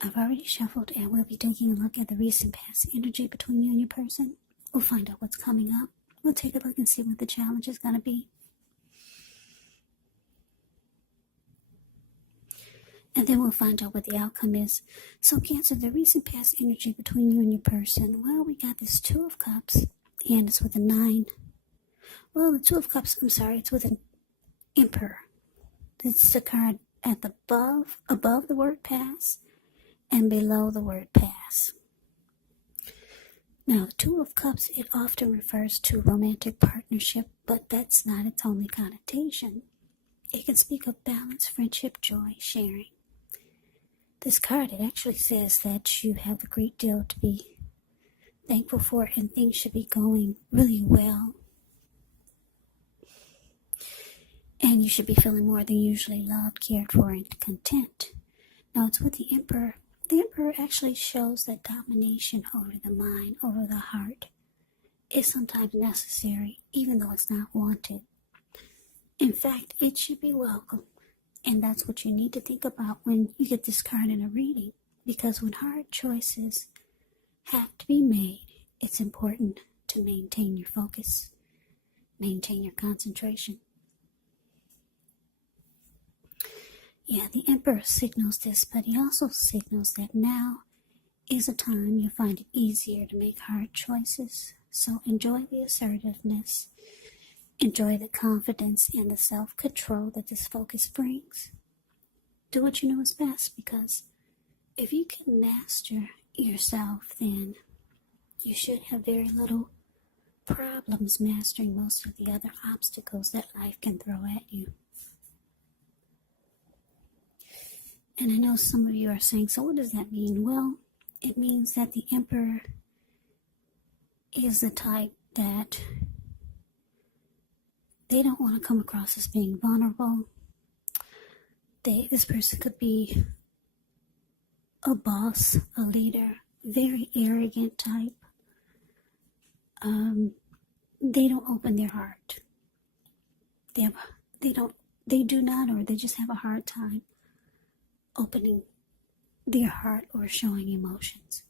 I've already shuffled and we'll be taking a look at the recent past energy between you and your person. We'll find out what's coming up. We'll take a look and see what the challenge is going to be. And then we'll find out what the outcome is. So Cancer, the recent past energy between you and your person. Well, we got this Two of Cups and it's with a 9. Well, the Two of Cups, it's with an Emperor. It's the card at the above the word pass and below the word pass. Now, the Two of Cups, it often refers to romantic partnership, but that's not its only connotation. It can speak of balance, friendship, joy, sharing. This card, it actually says that you have a great deal to be thankful for and things should be going really well. And you should be feeling more than usually loved, cared for, and content. Now, it's with the Emperor. The Emperor actually shows that domination over the mind, over the heart, is sometimes necessary, even though it's not wanted. In fact, it should be welcome. And that's what you need to think about when you get this card in a reading. Because when hard choices have to be made, it's important to maintain your focus, maintain your concentration. Yeah, the Emperor signals this, but he also signals that now is a time you find it easier to make hard choices. So enjoy the assertiveness. Enjoy the confidence and the self-control that this focus brings. Do what you know is best, because if you can master yourself, then you should have very little problems mastering most of the other obstacles that life can throw at you. And I know some of you are saying, so what does that mean? Well, it means that the Emperor is the type that they don't want to come across as being vulnerable. This person could be a boss, a leader, very arrogant type. They don't open their heart. They do not, or they just have a hard time opening their heart or showing emotions.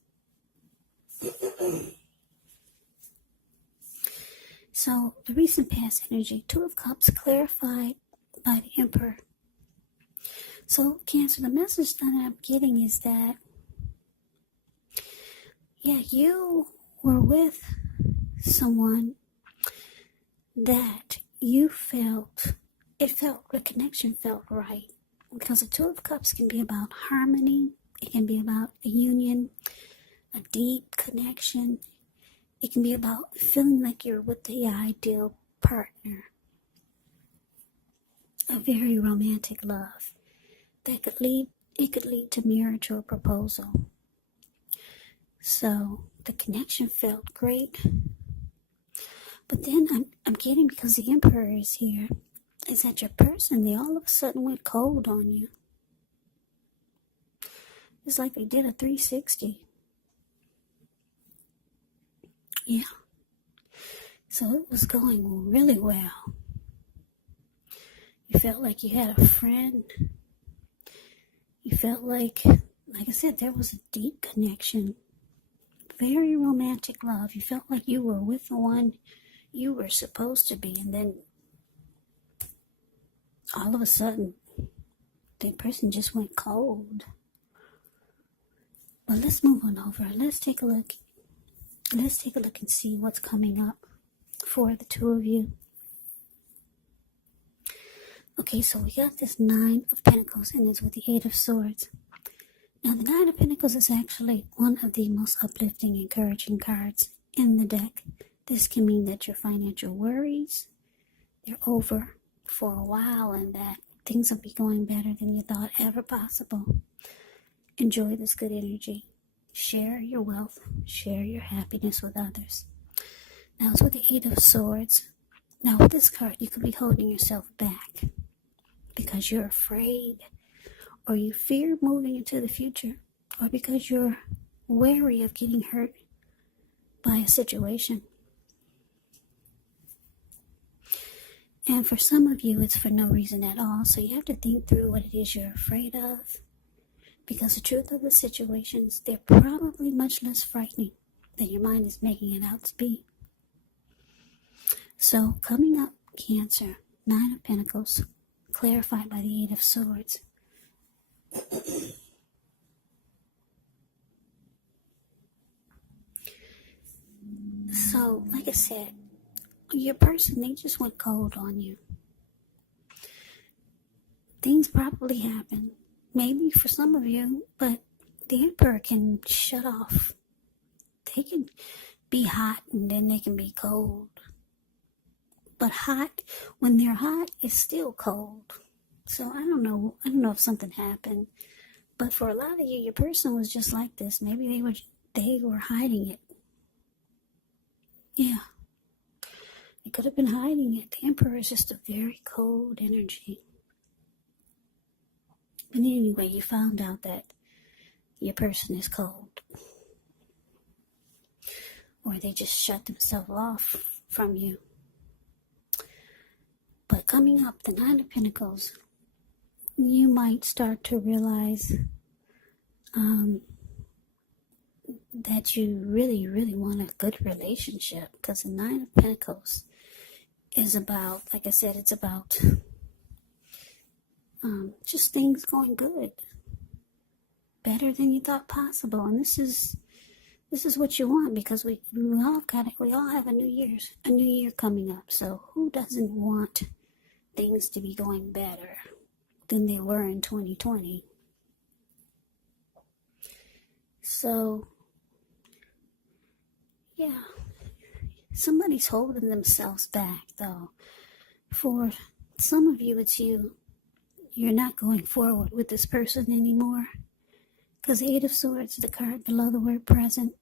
So the recent past energy, Two of Cups, clarified by the Emperor. So Cancer, the message that I'm getting is that, you were with someone that you the connection felt right. Because the Two of Cups can be about harmony. It can be about a union, a deep connection. It can be about feeling like you're with the ideal partner. A very romantic love that could lead to marriage or proposal. So the connection felt great. But then I'm getting, because the Emperor is here, is that your person, they all of a sudden went cold on you. It's like they did a 360. Yeah. So it was going really well. You felt like you had a friend. You felt like I said, there was a deep connection. Very romantic love. You felt like you were with the one you were supposed to be, and then all of a sudden, the person just went cold. But let's move on over. Let's take a look. Let's take a look and see what's coming up for the two of you. Okay, so we got this Nine of Pentacles, and it's with the Eight of Swords. Now, the Nine of Pentacles is actually one of the most uplifting, encouraging cards in the deck. This can mean that your financial worries, they're over for a while, and that things will be going better than you thought ever possible. Enjoy this good energy. Share your wealth. Share your happiness with others. Now, it's with the Eight of Swords. Now, with this card, you could be holding yourself back because you're afraid, or you fear moving into the future, or because you're wary of getting hurt by a situation. And for some of you, it's for no reason at all. So you have to think through what it is you're afraid of. Because the truth of the situations, they're probably much less frightening than your mind is making it out to be. So coming up, Cancer, Nine of Pentacles, clarified by the Eight of Swords. So, like I said, your person, they just went cold on you. Things probably happen, maybe for some of you, but the Emperor can shut off. They can be hot and then they can be cold. But hot, when they're hot, it's still cold. So I don't know if something happened. But for a lot of you, your person was just like this. Maybe they were hiding it. Yeah. They could have been hiding it. The Emperor is just a very cold energy. But anyway, you found out that your person is cold. Or they just shut themselves off from you. But coming up, the Nine of Pentacles, you might start to realize that you really, really want a good relationship. Because the Nine of Pentacles is about, like I said, it's about just things going good. Better than you thought possible. And this is what you want, because we all have a new year coming up. So who doesn't want things to be going better than they were in 2020? So yeah, somebody's holding themselves back though. For some of you, it's you. You're not going forward with this person anymore. Because the Eight of Swords, the card below the word present,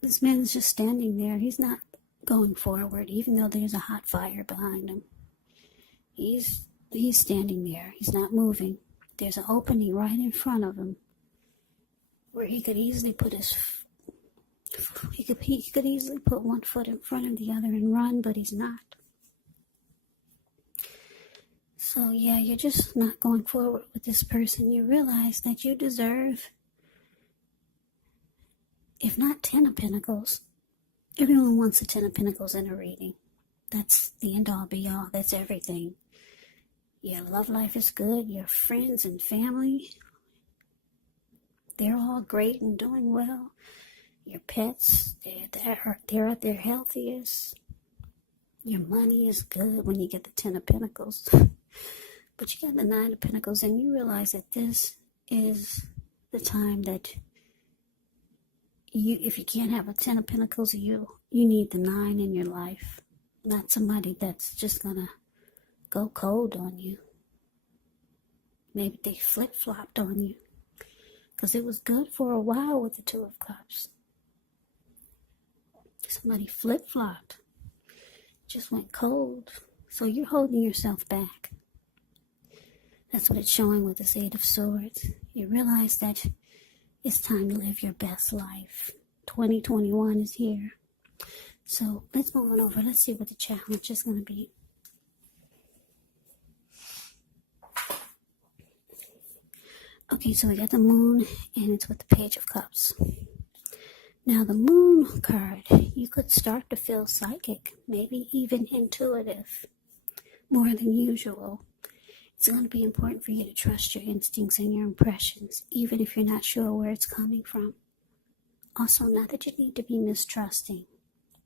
this man is just standing there. He's not going forward, even though there's a hot fire behind him. He's standing there. He's not moving. There's an opening right in front of him where he could easily put he could easily put one foot in front of the other and run, but he's not. So yeah, you're just not going forward with this person. You realize that you deserve, if not 10 of Pentacles, everyone wants a 10 of Pentacles in a reading. That's the end all be all. That's everything. Your love life is good. Your friends and family, they're all great and doing well. Your pets, they're at their healthiest. Your money is good when you get the 10 of Pentacles. But you got the 9 of Pentacles, and you realize that this is the time that if you can't have a 10 of Pentacles, you need the 9 in your life. Not somebody that's just gonna go cold on you. Maybe they flip-flopped on you. Because it was good for a while with the 2 of Cups. Somebody flip-flopped. Just went cold. So you're holding yourself back. That's what it's showing with this 8 of Swords. You realize that it's time to live your best life. 2021 is here. So let's move on over. Let's see what the challenge is going to be. Okay, so we got the Moon, and it's with the Page of Cups. Now, the Moon card, you could start to feel psychic, maybe even intuitive, more than usual. It's going to be important for you to trust your instincts and your impressions, even if you're not sure where it's coming from. Also, not that you need to be mistrusting,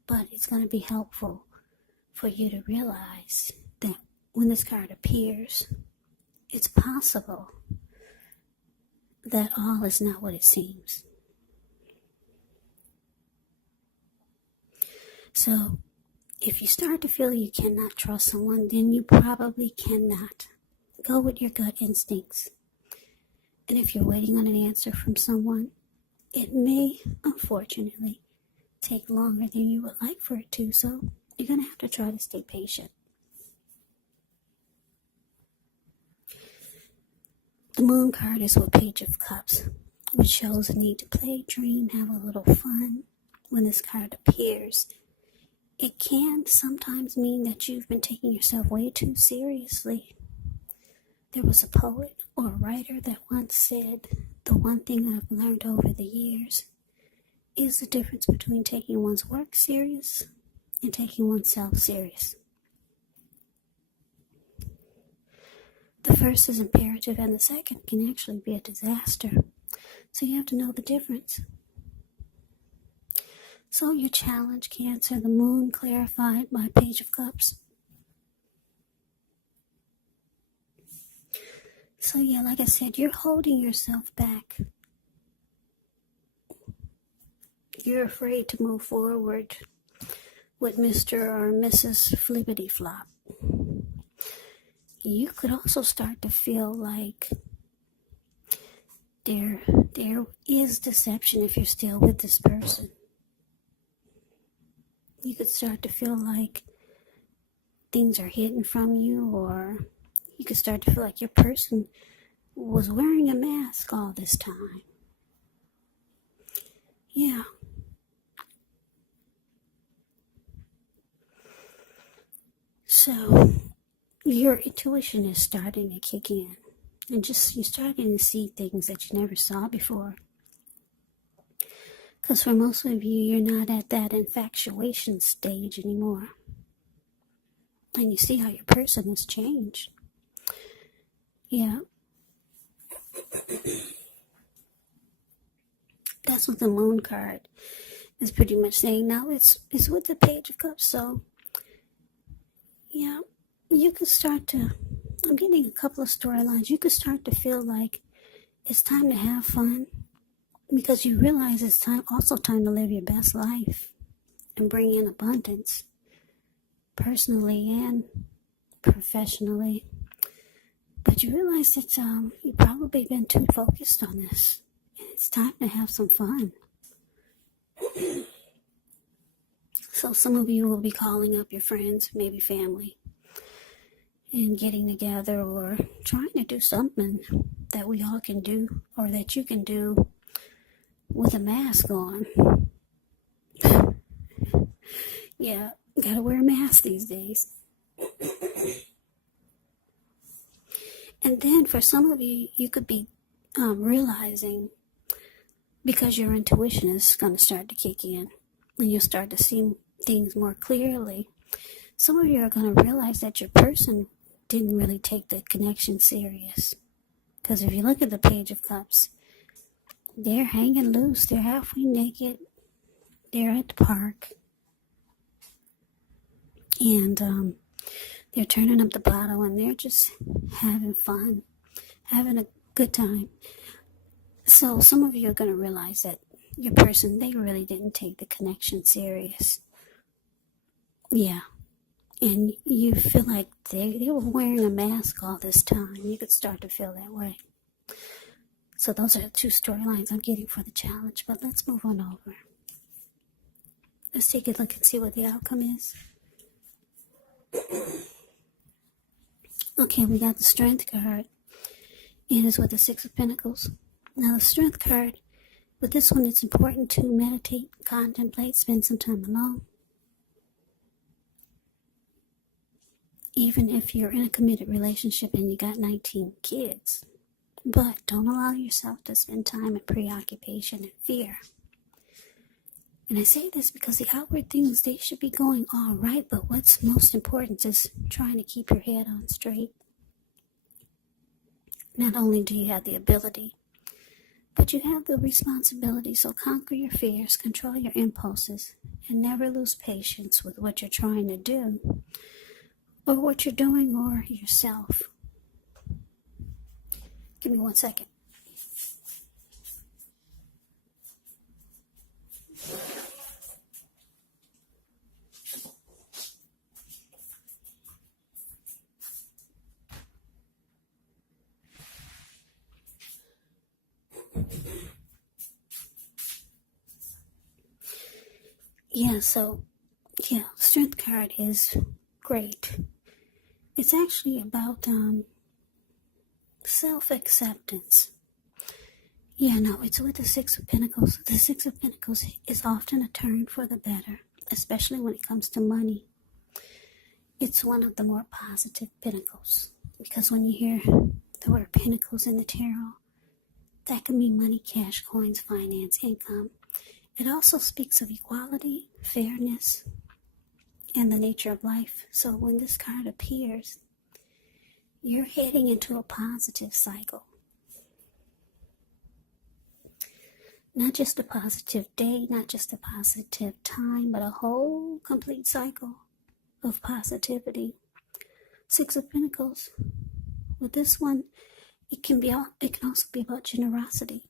but it's going to be helpful for you to realize that when this card appears, it's possible that all is not what it seems. So, if you start to feel you cannot trust someone, then you probably cannot. Go with your gut instincts. And if you're waiting on an answer from someone, it may, unfortunately, take longer than you would like for it to, so you're going to have to try to stay patient. The Moon card is with Page of Cups, which shows a need to play, dream, have a little fun. When this card appears, it can sometimes mean that you've been taking yourself way too seriously. There was a poet or a writer that once said, the one thing I've learned over the years is the difference between taking one's work serious and taking oneself serious. The first is imperative and the second can actually be a disaster. So you have to know the difference. So your challenge, Cancer, the moon clarified by Page of Cups. So yeah, like I said, you're holding yourself back. You're afraid to move forward with Mr. or Mrs. Flippity Flop. You could also start to feel like there is deception if you're still with this person. You could start to feel like things are hidden from you, or you could start to feel like your person was wearing a mask all this time. Yeah. So your intuition is starting to kick in, and you're starting to see things that you never saw before. Because for most of you, you're not at that infatuation stage anymore. And you see how your person has changed. Yeah. That's what the moon card is pretty much saying. Now it's with the Page of Cups, so yeah, you could start to, I'm getting a couple of storylines. You could start to feel like it's time to have fun, because you realize it's also time to live your best life and bring in abundance, personally and professionally. But you realize that you've probably been too focused on this, and it's time to have some fun. So some of you will be calling up your friends, maybe family, and getting together or trying to do something that we all can do, or that you can do with a mask on. Yeah, gotta wear a mask these days. And then for some of you, you could be realizing, because your intuition is going to start to kick in, and you'll start to see things more clearly. Some of you are going to realize that your person didn't really take the connection serious. Because if you look at the Page of Cups, they're hanging loose. They're halfway naked. They're at the park. And they're turning up the bottle, and they're just having fun, having a good time. So some of you are going to realize that your person, they really didn't take the connection serious. Yeah. And you feel like they were wearing a mask all this time. You could start to feel that way. So those are the two storylines I'm getting for the challenge. But let's move on over. Let's take a look and see what the outcome is. Okay, we got the Strength card. And it's with the Six of Pentacles. Now the Strength card, with this one, it's important to meditate, contemplate, spend some time alone. Even if you're in a committed relationship and you got 19 kids. But don't allow yourself to spend time in preoccupation and fear. And I say this because the outward things, they should be going all right, but what's most important is trying to keep your head on straight. Not only do you have the ability, but you have the responsibility, so conquer your fears, control your impulses, and never lose patience with what you're trying to do, or what you're doing, or yourself. Give me 1 second. Yeah, Strength card is great. It's actually about self-acceptance. Yeah, no, it's with the Six of Pentacles. The Six of Pentacles is often a turn for the better, especially when it comes to money. It's one of the more positive pentacles, because when you hear the word pentacles in the tarot, That can mean money, cash, coins, finance, income. It also speaks of equality, fairness, and the nature of life. So when this card appears, you're heading into a positive cycle. Not just a positive day, not just a positive time, but a whole complete cycle of positivity. Six of Pentacles. With this one, it can also be about generosity.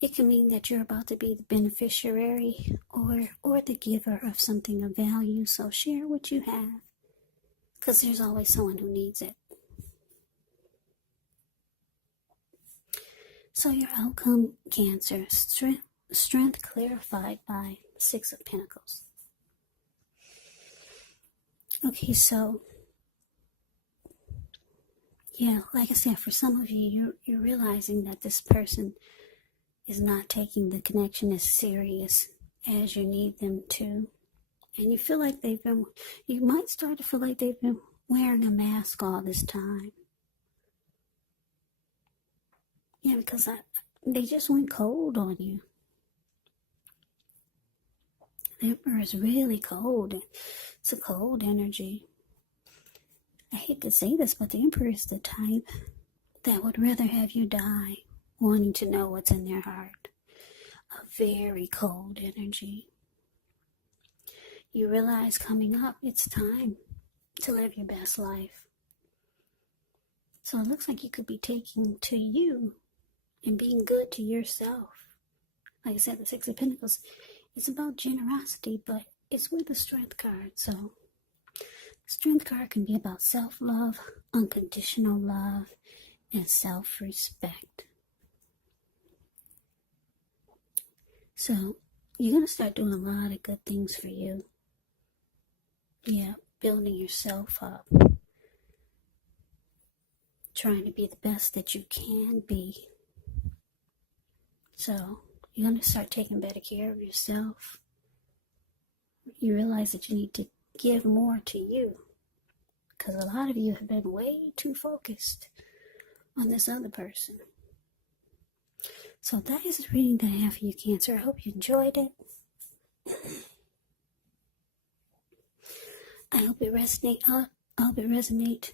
It can mean that you're about to be the beneficiary or the giver of something of value. So share what you have, because there's always someone who needs it. So your outcome, Cancer, strength clarified by Six of Pentacles. Okay, so yeah, like I said, for some of you, you're realizing that this person is not taking the connection as serious as you need them to. And you feel like you might start to feel like they've been wearing a mask all this time. Yeah, because they just went cold on you. The Emperor is really cold. It's a cold energy. I hate to say this, but the Emperor is the type that would rather have you die wanting to know what's in their heart. A very cold energy. You realize coming up, it's time to live your best life. So it looks like you could be taking to you and being good to yourself. Like I said, the Six of Pentacles, it's about generosity, but it's with the Strength card. So the Strength card can be about self-love, unconditional love, and self-respect. So you're going to start doing a lot of good things for you. Yeah, building yourself up. Trying to be the best that you can be. So you're going to start taking better care of yourself. You realize that you need to give more to you, because a lot of you have been way too focused on this other person. So that is the reading that I have for you, Cancer. I hope you enjoyed it. I hope it resonate.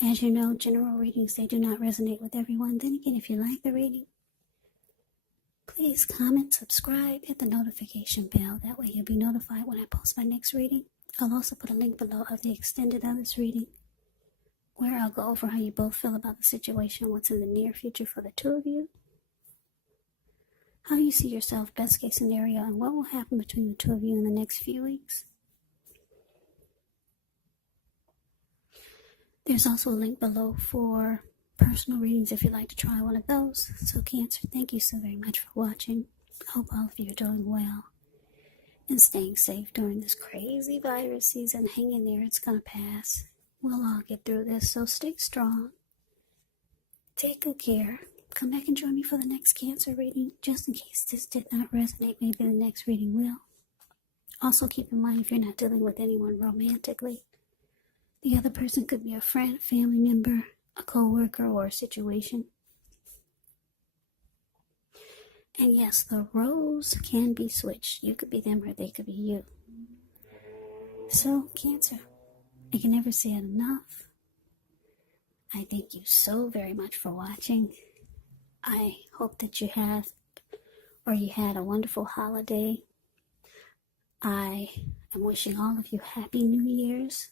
As you know, general readings, they do not resonate with everyone. Then again, if you like the reading, please comment, subscribe, hit the notification bell. That way you'll be notified when I post my next reading. I'll also put a link below of the extended of this reading, where I'll go over how you both feel about the situation, what's in the near future for the two of you, how you see yourself, best case scenario, and what will happen between the two of you in the next few weeks. There's also a link below for personal readings if you'd like to try one of those. So Cancer, thank you so very much for watching. I hope all of you are doing well and staying safe during this crazy virus season. Hang in there, it's going to pass. We'll all get through this, so stay strong. Take good care. Come back and join me for the next Cancer reading, just in case this did not resonate. Maybe the next reading will. Also keep in mind, if you're not dealing with anyone romantically, the other person could be a friend, family member, a co-worker, or a situation. And yes, the roles can be switched. You could be them or they could be you. So, Cancer, I can never say it enough. I thank you so very much for watching. I hope that you had a wonderful holiday. I am wishing all of you Happy New Year's.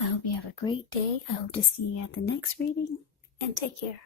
I hope you have a great day. I hope to see you at the next reading, and take care.